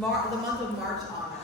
the month of March honors?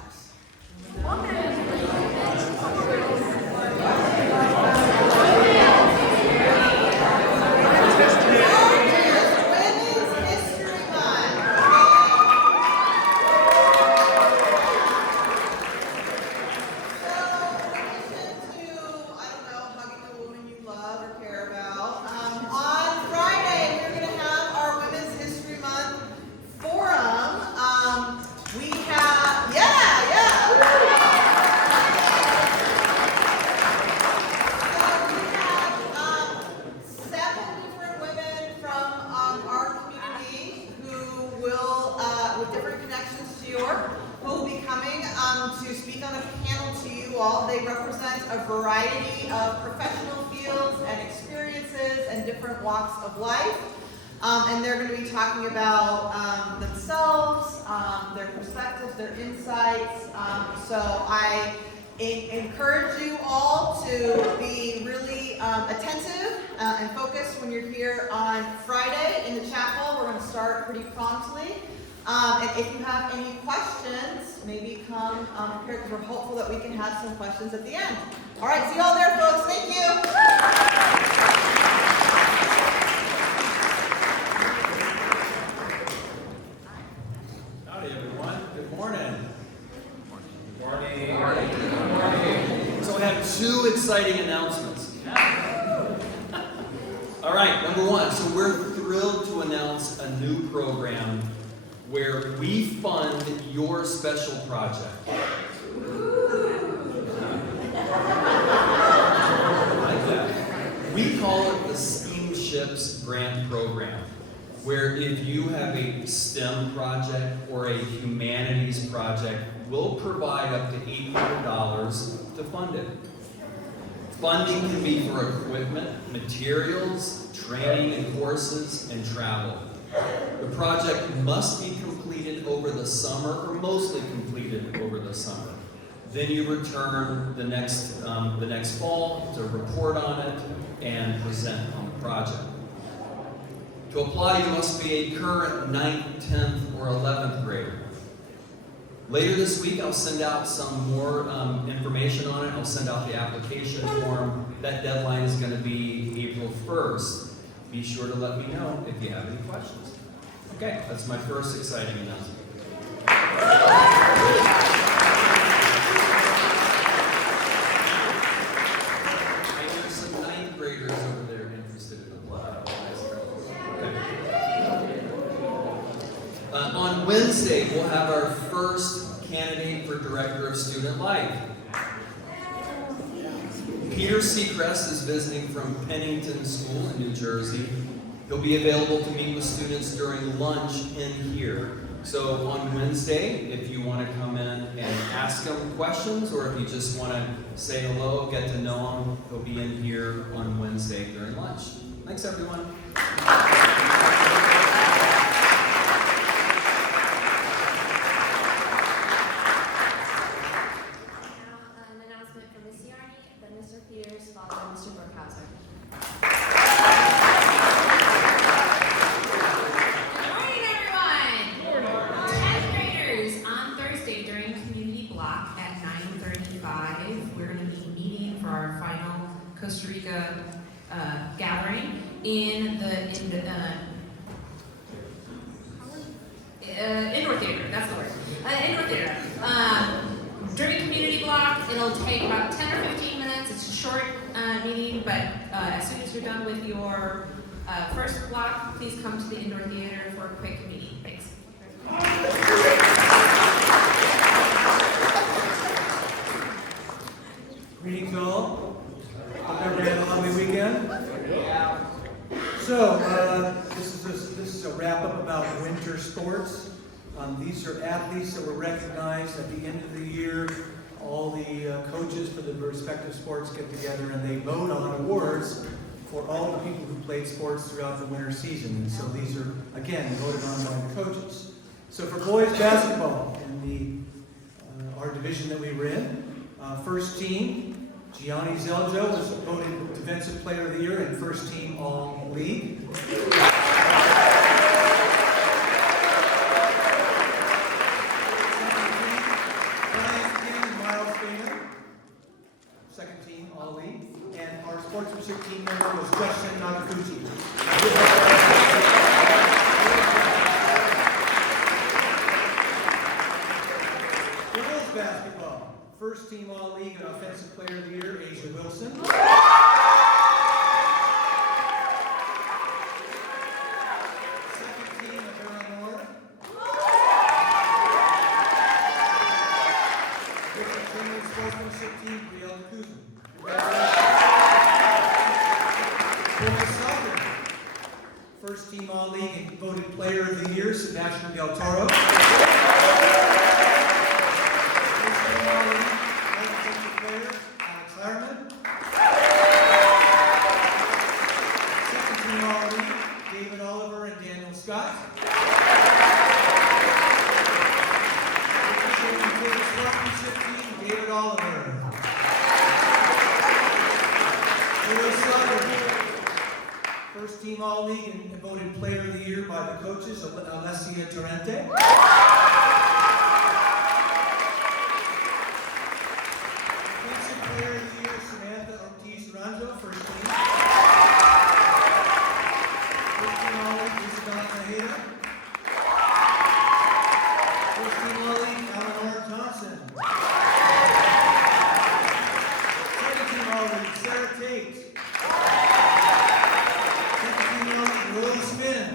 They represent a variety of professional fields and experiences and different walks of life. And they're going to be talking about themselves, their perspectives, their insights. So I encourage you all to be really attentive and focused when you're here on Friday in the chapel. We're going to start pretty promptly. And if you have any questions, maybe come prepared, because we're hopeful that we can have some questions at the end. All right, see you all there, folks. Thank you. Howdy, everyone. Good morning. Good morning. Good morning. So I have two exciting announcements. All right, number one. So we're thrilled to announce a new program where we fund your special project. Like that. We call it the Steamships Grant Program, where if you have a STEM project or a humanities project, we'll provide up to $800 to fund it. Funding can be for equipment, materials, training and courses, and travel. The project must be completed over the summer, or mostly completed over the summer. Then you return the next fall to report on it and present on the project. To apply, you must be a current 9th, 10th, or 11th grader. Later this week, I'll send out some more information on it. I'll send out the application form. That deadline is going to be April 1st. Be sure to let me know if you have any questions. Okay, that's my first exciting announcement. And there's some 9th graders over there interested in applying. Okay. On Wednesday, we'll have our first candidate for Director of Student Life. Peter Seacrest is visiting from Pennington School in New Jersey. He'll be available to meet with students during lunch in here. So on Wednesday, if you want to come in and ask him questions, or if you just want to say hello, get to know him, he'll be in here on Wednesday during lunch. Thanks, everyone. Costa Rica gathering in the indoor theater. That's the word. Indoor theater. During community block, it'll take about 10 or 15 minutes. It's a short meeting, but as soon as you're done with your first block, please come to the indoor theater for a quick meeting. Thanks. Greetings all. Hope everybody had a lovely weekend. So this is a wrap up about winter sports. These are athletes that were recognized at the end of the year. All the coaches for the respective sports get together and they vote on awards for all the people who played sports throughout the winter season. And so these are, again, voted on by the coaches. So for boys basketball, in the our division that we were in, first team, Gianni Zeljo was voted Defensive Player of the Year and First Team All-League. first team All-League and Offensive Player of the Year, Asia Wilson. Second team, Aaron Moore. Different Criminal Sportsmanship Team, Brielle Kuzin. Boys Soccer. First team All-League and voted Player of the Year, Sebastian Del Toro. First team All-League, Offensive Player, Alex Harmon. Second team All-League, David Oliver and Daniel Scott. Sportsmanship Team, David Oliver. Boys Soccer. First team All-League and voted Player of the Year by the coaches, Alessia Torrente. Defensive Player of the Year, Samantha Ortiz Ranjo, first team. First team All-League, Isabel Tejeda. First team All-League, Eleanor Thompson. Second team All-League, Sarah Tate. Second team All-League, Rose Finn.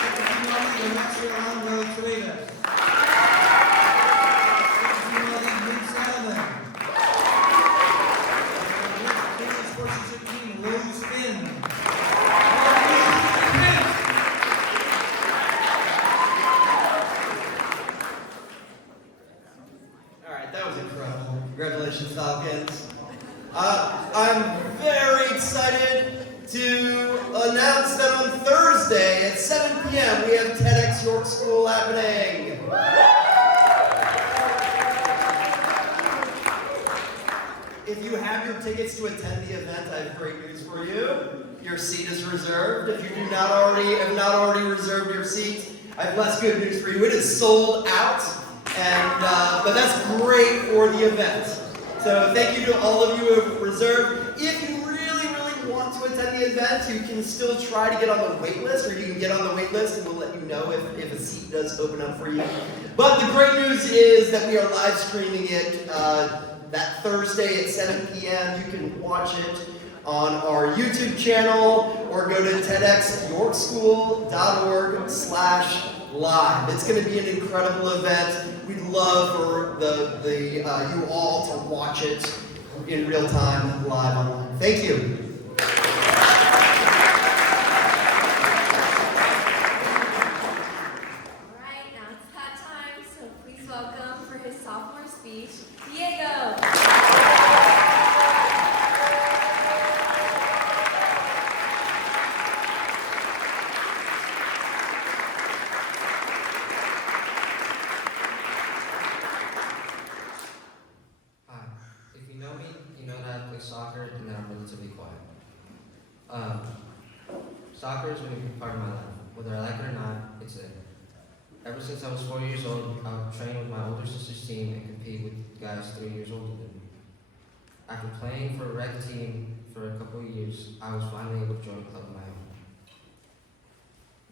Second team All-League, Alexia Alejandro Truedas. Second team All-League, Nick Sadler. Criminal Sportsmanship Team, Rose Finn. All right, that was incredible. Congratulations, Falcons. I'm very excited to announce that on Thursday at 7 p.m. we have TEDx York School happening. If you have your tickets to attend the event, I have great news for you. Your seat is reserved. If you have not already reserved your seat, I have less good news for you. It is sold out, and but that's great for the event. So thank you to all of you who have reserved. If you really want to attend the event, you can still try to get on the wait list, or you can get on the wait list and we'll let you know if a seat does open up for you. But the great news is that we are live streaming it that Thursday at 7 p.m. You can watch it on our YouTube channel or go to tedxyorkschool.org/live. It's going to be an incredible event. We'd love for you all to watch it in real time, live online. Thank you. All right, now it's that time, so please welcome for his sophomore speech, Diego. Hi. If you know me, you know that I play soccer and that I'm relatively quiet. Soccer has been a big part of my life. Whether I like it or not, it's there. Ever since I was 4 years old, I would train with my older sister's team and compete with guys 3 years older than me. After playing for a rec team for a couple of years, I was finally able to join a club of my own.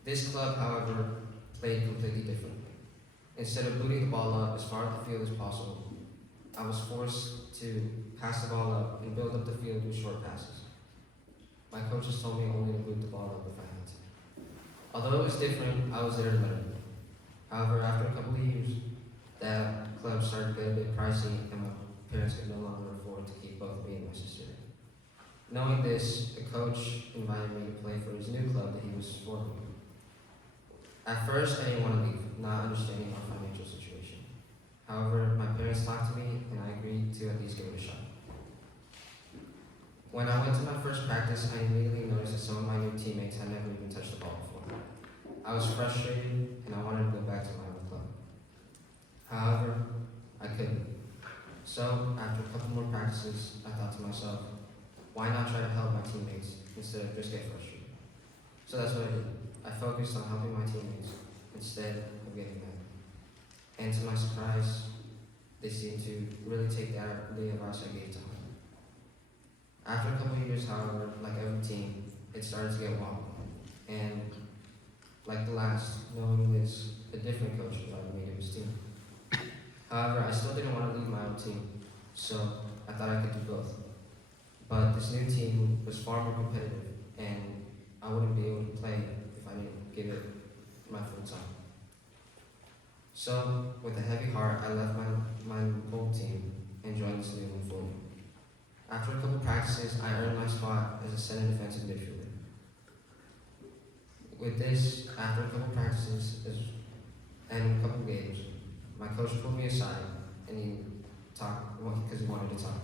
This club, however, played completely differently. Instead of booting the ball up as far up the field as possible, I was forced to pass the ball up and build up the field with short passes. My coaches told me only to boot the ball up if I had to. Although it was different, I was there to learn. However, after a couple of years, that club started to get a bit pricey and my parents could no longer afford to keep both me and my sister. Knowing this, the coach invited me to play for his new club that he was forming. At first, I didn't want to leave, not understanding our financial situation. However, my parents talked to me and I agreed to at least give it a shot. When I went to my first practice, I immediately noticed that some of my new teammates had never even touched the ball before. I was frustrated and I wanted to go back to my old club. However, I couldn't. So, after a couple more practices, I thought to myself, why not try to help my teammates instead of just get frustrated? So that's what I did. I focused on helping my teammates instead of getting mad. And to my surprise, they seemed to really take the advice I gave to them. After a couple of years, however, like every team, it started to get wobbly. And like the last, no one is a different coach invited me to his team. However, I still didn't want to leave my old team, so I thought I could do both. But this new team was far more competitive, and I wouldn't be able to play if I didn't give it my full time. So, with a heavy heart, I left my old team and joined this new one fully. After a couple practices, I earned my spot as a center defensive midfielder. With this, after a couple practices and a couple games, my coach pulled me aside and he talked, because he wanted to talk.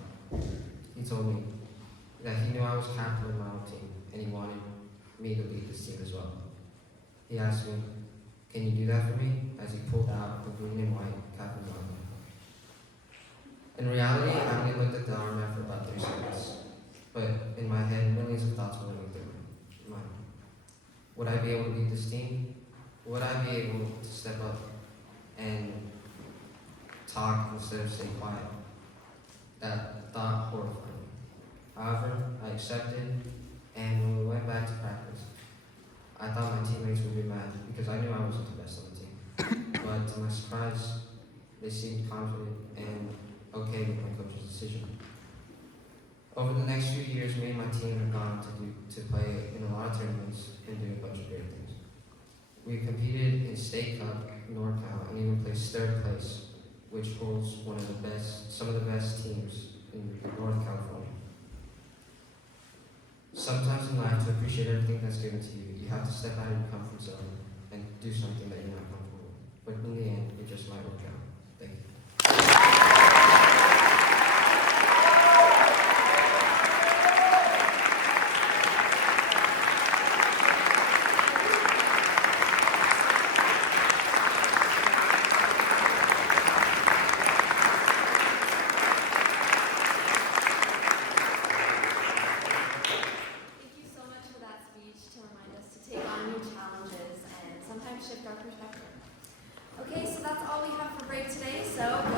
He told me that he knew I was captain of my own team and he wanted me to lead this team as well. He asked me, "Can you do that for me?" as he pulled out the green and white captain armband. In reality, I only looked at the armband for about 3 seconds, but in my head, millions of thoughts were running through my mind. Would I be able to lead this team? Would I be able to step up and talk instead of stay quiet? That thought horrified me. However, I accepted, and when we went back to practice, I thought my teammates would be mad because I knew I wasn't the best on the team. But to my surprise, they seemed confident and okay with my coach's decision. Over the next few years, me and my team have gone to play in a lot of tournaments and do a bunch of great things. We competed in State Cup, NorCal, and even placed 3rd place, which holds some of the best teams in North California. Sometimes in life, to appreciate everything that's given to you, you have to step out of your comfort zone and do something that you're not comfortable with. But in the end, it just might work out. Thank you. Thank you so much for that speech to remind us to take on new challenges and sometimes shift our perspective. Okay, so that's all we have for break today, so go